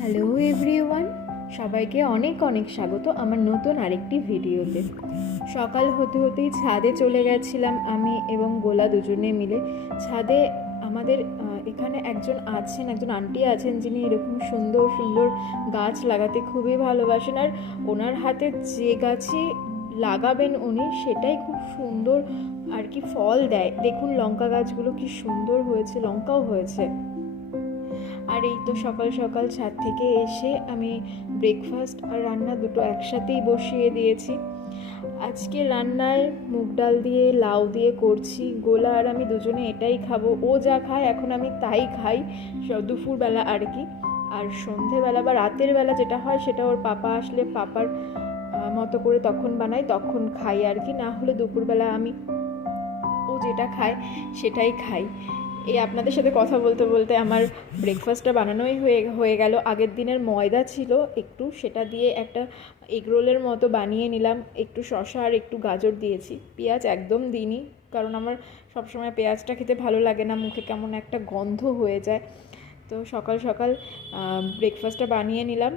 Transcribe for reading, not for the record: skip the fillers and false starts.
Hello everyone, সবাইকে অনেক অনেক স্বাগত আমার নতুন আরেকটি ভিডিওতে। সকাল হতে হতেই ছাদে চলে গেছিলাম আমি এবং গোলা দুজনে মিলে। ছাদে আমাদের এখানে একজন আন্টি আছেন, যিনি এরকম সুন্দর সুন্দর গাছ লাগাতে খুবই ভালোবাসেন। আর ওনার হাতে যে গাছই লাগাবেন উনি, সেটাই খুব সুন্দর আর কি ফল দেয়। দেখুন লঙ্কা গাছগুলো কি সুন্দর হয়েছে, লঙ্কাও হয়েছে। আর এই তো সকাল সকাল ছাদ থেকে এসে আমি ব্রেকফাস্ট আর রান্না দুটো একসাথেই বসিয়ে দিয়েছি। আজকে রান্নায় মুগ ডাল দিয়ে লাউ দিয়ে করছি। গোলা আর আমি দুজনে এটাই খাবো। ও যা খায় এখন আমি তাই খাই দুপুরবেলা আর কি। আর সন্ধেবেলা বা রাতের বেলা যেটা হয় সেটা ওর পাপা আসলে পাপার মতো করে তখন বানাই, তখন খাই আর কি। না হলে দুপুরবেলা আমি ও যেটা খায় সেটাই খাই। এই আপনাদের সাথে কথা বলতে বলতে আমার ব্রেকফাস্টটা বানানোই হয়ে গেল। আগের দিনের ময়দা ছিল একটু, সেটা দিয়ে একটা এগরোলের মতো বানিয়ে নিলাম। একটু শসা আর একটু গাজর দিয়েছি, পেঁয়াজ একদম দিইনি, কারণ আমার সবসময় পেঁয়াজটা খেতে ভালো লাগে না, মুখে কেমন একটা গন্ধ হয়ে যায়। তো সকাল সকাল ব্রেকফাস্টটা বানিয়ে নিলাম।